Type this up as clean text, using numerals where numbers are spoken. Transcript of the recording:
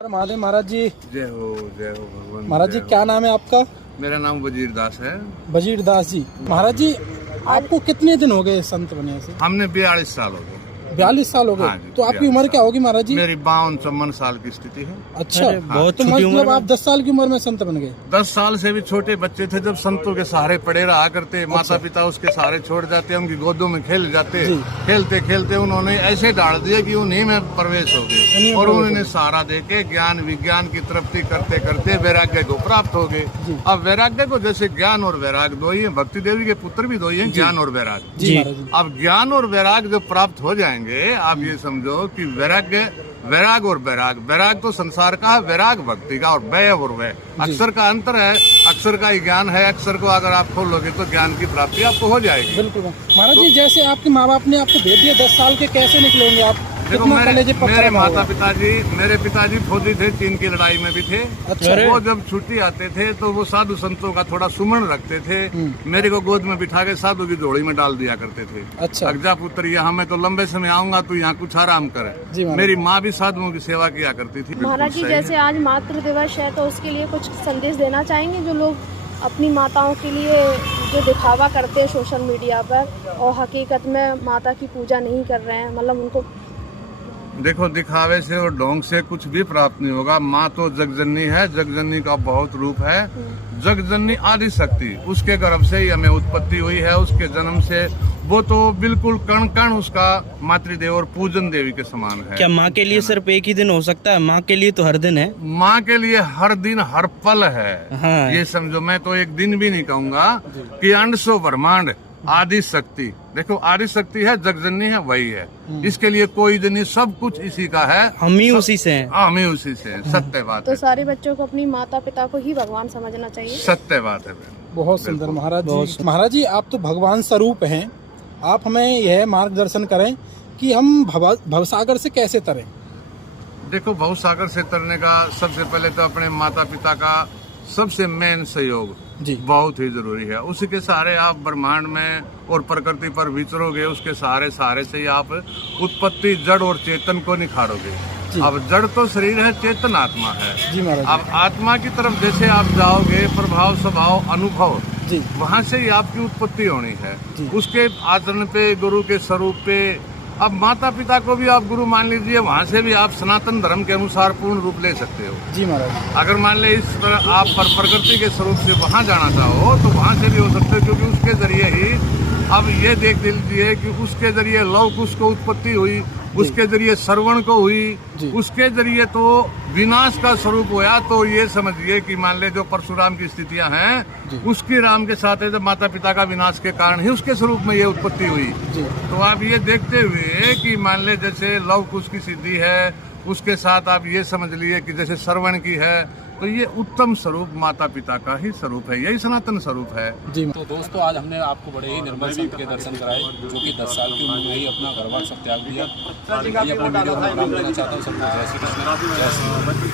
महादेव महाराज जी। जय हो भगवान। महाराज जी क्या नाम है आपका? मेरा नाम वजीर दास है। वजीर दास जी। महाराज जी आपको कितने दिन हो गए संत बने से? हमने 42 साल हो गए। 42 साल हो गए। हाँ जी, तो आपकी उम्र क्या होगी महाराज जी? मेरी 52-54 साल की स्थिति है। अच्छा, बहुत तो छोटी मतलब उम्र आप 10 साल की उम्र में संत बन गए? 10 साल से भी छोटे बच्चे थे जब संतों के सहारे पड़े रहा करते। माता पिता उसके सहारे छोड़ जाते, उनकी गोदों में खेल जाते। जी। खेलते खेलते उन्होंने ऐसे डाल दिए कि उन्हीं में प्रवेश हो गए और उन्होंने सहारा देके ज्ञान विज्ञान की तृप्ति करते करते वैराग्य को प्राप्त हो गए। अब वैराग्य को जैसे ज्ञान और वैराग दो ही है, भक्ति देवी के पुत्र भी दो ही है, ज्ञान और वैराग। जी महाराज जी। अब ज्ञान और वैराग जब प्राप्त हो जाएंगे, आप ये समझो कि वैराग और वैराग तो संसार का है, वैराग भक्ति का, और वै और वै अक्षर का अंतर है। अक्षर का ही ज्ञान है, अक्षर को अगर आप खोलोगे तो ज्ञान की प्राप्ति आपको हो जाएगी। बिल्कुल महाराज जी। जैसे आपके माँ बाप ने आपको भेज दिया 10 साल के, कैसे निकलेंगे आप? देखो मेरे पिताजी फौजी थे, चीन की लड़ाई में भी थे। अच्छा। वो जब छुट्टी आते थे तो वो साधु संतों का थोड़ा सुमन रखते थे। मेरे को गोद में बिठा के साधु की झोली में डाल दिया करते थे। अच्छा। अगजा पुत्र यहाँ मैं तो लंबे समय आऊंगा, तू यहाँ कुछ आराम कर। मेरी माँ भी साधुओं की सेवा किया करती थी। महाराज जी जैसे आज मातृ दिवस है तो उसके लिए कुछ संदेश देना चाहेंगे जो लोग अपनी माताओं के लिए जो दिखावा करते हैं सोशल मीडिया पर और हकीकत में माता की पूजा नहीं कर रहे हैं, मतलब उनको? देखो, दिखावे से और ढोंग से कुछ भी प्राप्त नहीं होगा। माँ तो जगजननी है, जगजननी का बहुत रूप है। जगजननी आदि शक्ति, उसके गर्भ से ही हमें उत्पत्ति हुई है। उसके जन्म से वो तो बिल्कुल कण कण उसका मातृदेव और पूजन देवी के समान है। क्या माँ के लिए सिर्फ एक ही दिन हो सकता है? माँ के लिए तो हर दिन है। माँ के लिए हर दिन हर पल है। हाँ। ये समझो, मैं तो एक दिन भी नहीं कहूँगा कि अंडसो ब्रह्मांड आदि शक्ति। देखो, आदि शक्ति है, जगजननी है, वही है। इसके लिए कोई नहीं, सब कुछ इसी का है। हम ही उसी से हैं। हम ही उसी से हैं। सत्य बात तो है। सारे बच्चों को अपनी माता पिता को ही भगवान समझना चाहिए। सत्य बात है। बहुत सुंदर महाराज जी। महाराज जी आप तो भगवान स्वरूप हैं, आप हमें यह मार्गदर्शन करें कि हम भवसागर से कैसे तरें? देखो, भवसागर से तरने का सबसे पहले तो अपने माता पिता का सबसे मेन सहयोग जी बहुत ही जरूरी है। उसी के सहारे आप ब्रह्मांड में और प्रकृति पर विचरोगे, उसके सहारे से ही आप उत्पत्ति जड़ और चेतन को निखारोगे। अब जड़ तो शरीर है, चेतन आत्मा है। जी महाराज। अब आत्मा की तरफ जैसे आप जाओगे, प्रभाव स्वभाव अनुभव जी वहाँ से ही आपकी उत्पत्ति होनी है। जी। उसके आचरण पे, गुरु के स्वरूप पे। अब माता पिता को भी आप गुरु मान लीजिए, वहाँ से भी आप सनातन धर्म के अनुसार पूर्ण रूप ले सकते हो। जी महाराज। अगर मान ले इस तरह आप प्रकृति के स्वरूप से वहाँ जाना चाहो तो वहाँ से भी हो सकते हो, क्योंकि उसके जरिए ही अब ये देख लीजिए कि उसके जरिए लव कुश को उत्पत्ति हुई, उसके जरिए श्रवण को हुई, उसके जरिए तो विनाश का स्वरूप हुआ। तो ये समझिए कि मान ले जो परशुराम की स्थितियां हैं, उसकी राम के साथ है, जब माता पिता का विनाश के कारण ही उसके स्वरूप में ये उत्पत्ति हुई। तो आप ये देखते हुए कि मान ले जैसे लव कुश की सिद्धि है, उसके साथ आप ये समझ लिए कि जैसे श्रवण की है, तो ये उत्तम स्वरूप माता पिता का ही स्वरूप है, यही सनातन स्वरूप है। जी। तो दोस्तों आज हमने आपको बड़े ही निर्मल संत के दर्शन कराए, जो कि 10 साल की उम्र में ही अपना घर बार सब त्याग दिया। ये अपने वीडियो को विराम देना चाहता हूँ। सबको जय श्री कृष्ण, जय श्री राम।